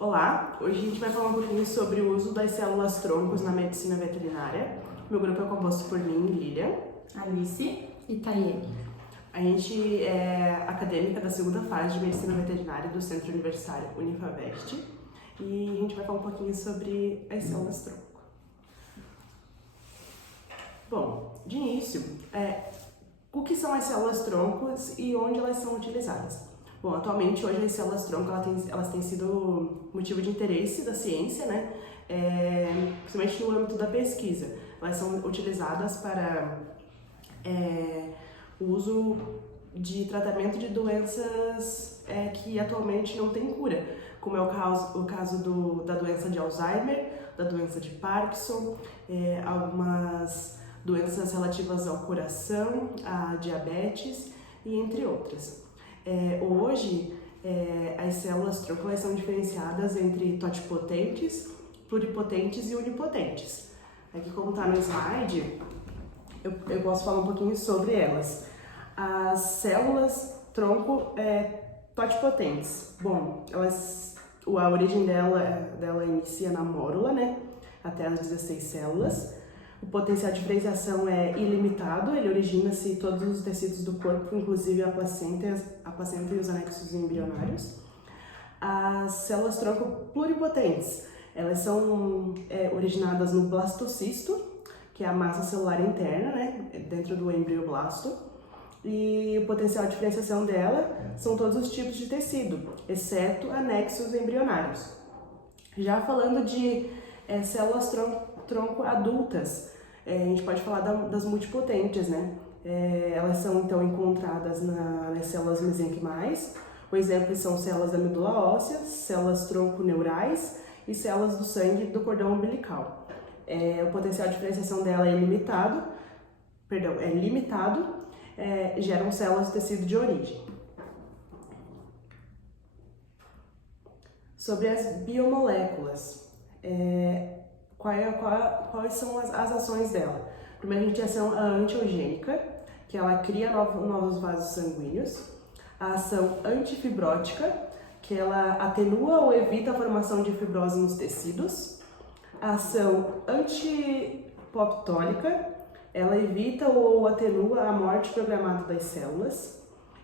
Olá, hoje a gente vai falar um pouquinho sobre o uso das células-troncos na medicina veterinária. Meu grupo é composto por mim, Lilian, Alice e Tayene. A gente é acadêmica da segunda fase de medicina veterinária do Centro Universitário Unifavest e a gente vai falar um pouquinho sobre as células-tronco. Bom, de início, o que são as células-troncos e onde elas são utilizadas? Bom, atualmente, hoje as células-tronco elas têm sido motivo de interesse da ciência, né? Principalmente no âmbito da pesquisa. Elas são utilizadas para o uso de tratamento de doenças que atualmente não têm cura, como é o caso da doença de Alzheimer, da doença de Parkinson, algumas doenças relativas ao coração, a diabetes e entre outras. Hoje, as células-tronco são diferenciadas entre totipotentes, pluripotentes e unipotentes. Aqui, como está no slide, eu posso falar um pouquinho sobre elas. As células-tronco totipotentes. Bom, a origem dela inicia na mórula, né? Até as 16 células. O potencial de diferenciação é ilimitado, ele origina-se em todos os tecidos do corpo, inclusive a placenta e os anexos embrionários. As células-tronco pluripotentes, elas são originadas no blastocisto, que é a massa celular interna, né, dentro do embrioblasto, e o potencial de diferenciação dela são todos os tipos de tecido, exceto anexos embrionários. Já falando de células-tronco adultas, a gente pode falar das multipotentes, né? Elas são então encontradas nas células mesenquimais. O exemplo são células da medula óssea, células-tronco neurais e células do sangue do cordão umbilical. O potencial de diferenciação dela é limitado, geram células do tecido de origem. Sobre as biomoléculas, quais são as ações dela? Primeiro, a gente tem a ação antiogênica, que ela cria novos vasos sanguíneos. A ação antifibrótica, que ela atenua ou evita a formação de fibrose nos tecidos. A ação antipoptólica, ela evita ou atenua a morte programada das células.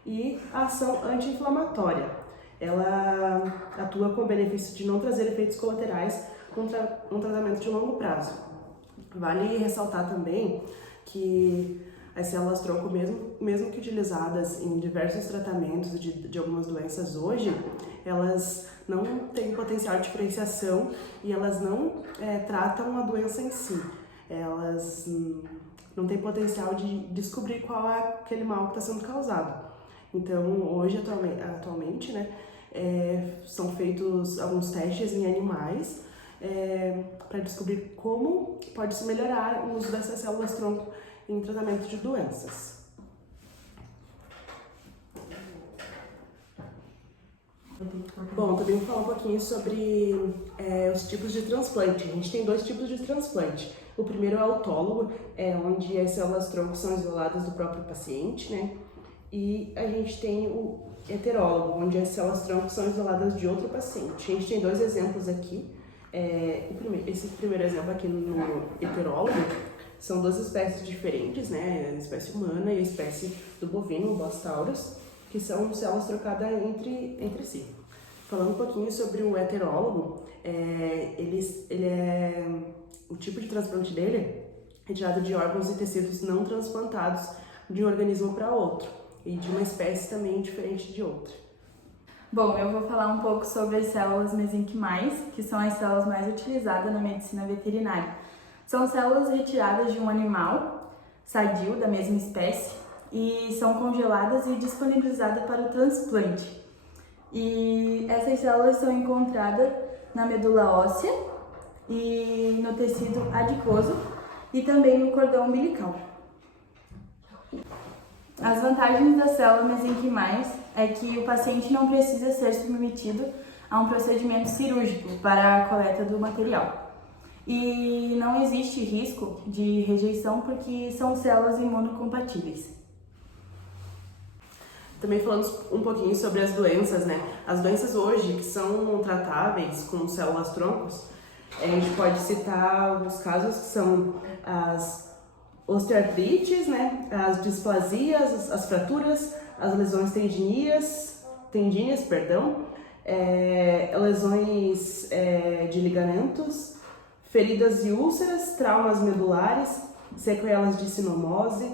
E a ação anti-inflamatória, ela atua com o benefício de não trazer efeitos colaterais contra um tratamento de longo prazo. Vale ressaltar também que as células-tronco, mesmo que utilizadas em diversos tratamentos de algumas doenças hoje, elas não têm potencial de diferenciação e elas não tratam a doença em si. Elas não têm potencial de descobrir qual é aquele mal que está sendo causado. Então, hoje, atualmente, né, são feitos alguns testes em animais para descobrir como pode-se melhorar o uso dessas células-tronco em tratamento de doenças. Bom, também vou falar um pouquinho sobre os tipos de transplante. A gente tem dois tipos de transplante. O primeiro é o autólogo, onde as células-tronco são isoladas do próprio paciente, né? E a gente tem o heterólogo, onde as células-tronco são isoladas de outro paciente. A gente tem dois exemplos aqui. Esse primeiro exemplo aqui no heterólogo são duas espécies diferentes, né? A espécie humana e a espécie do bovino, o Blastaurus, que são células trocadas entre si. Falando um pouquinho sobre o heterólogo, o tipo de transplante dele é retirado de órgãos e tecidos não transplantados de um organismo para outro e de uma espécie também diferente de outra. Bom, eu vou falar um pouco sobre as células mesenquimais, que são as células mais utilizadas na medicina veterinária. São células retiradas de um animal sadio da mesma espécie e são congeladas e disponibilizadas para o transplante. E essas células são encontradas na medula óssea e no tecido adiposo e também no cordão umbilical. As vantagens das células mesenquimais é que o paciente não precisa ser submetido a um procedimento cirúrgico para a coleta do material. E não existe risco de rejeição porque são células imunocompatíveis. Também falando um pouquinho sobre as doenças, né? As doenças hoje que são tratáveis com células-troncos, a gente pode citar alguns casos que são as osteoartrites, né? As displasias, as fraturas, as lesões tendíneas, perdão, lesões de ligamentos, feridas e úlceras, traumas medulares, sequelas de sinomose,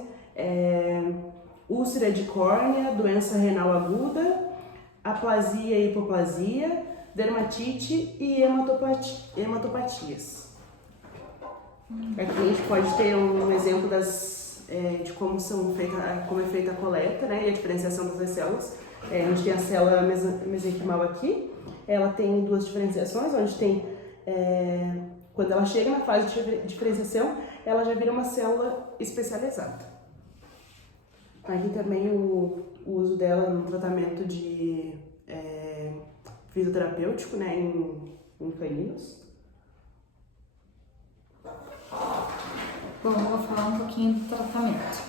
úlcera de córnea, doença renal aguda, aplasia e hipoplasia, dermatite e hematopatias. Aqui a gente pode ter um exemplo de como é feita a coleta, né, e a diferenciação das células. A gente tem a célula mesenquimal aqui, ela tem duas diferenciações, onde tem, quando ela chega na fase de diferenciação, ela já vira uma célula especializada. Aqui também o uso dela no tratamento de fisioterapêutico, né, em caninos. Bom, eu vou falar um pouquinho do tratamento.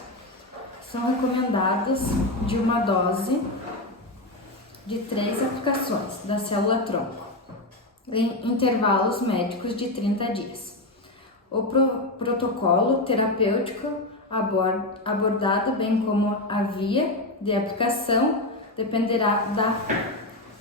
São recomendadas de uma dose de 3 aplicações da célula-tronco, em intervalos médicos de 30 dias. O protocolo terapêutico abordado, bem como a via de aplicação, dependerá da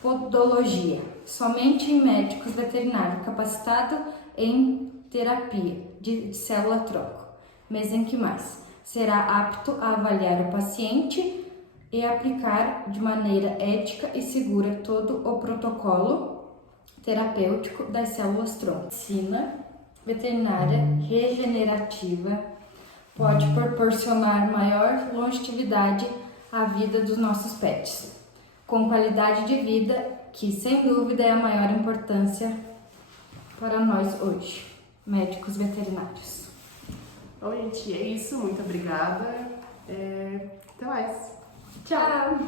podologia. Somente médicos veterinários capacitados em terapia de célula-tronco, mesenquimais, será apto a avaliar o paciente e aplicar de maneira ética e segura todo o protocolo terapêutico das células-tronco. Medicina veterinária regenerativa pode proporcionar maior longevidade à vida dos nossos pets, com qualidade de vida que, sem dúvida, é a maior importância para nós hoje, médicos veterinários. Bom, gente, é isso. Muito obrigada. Até mais. Tchau!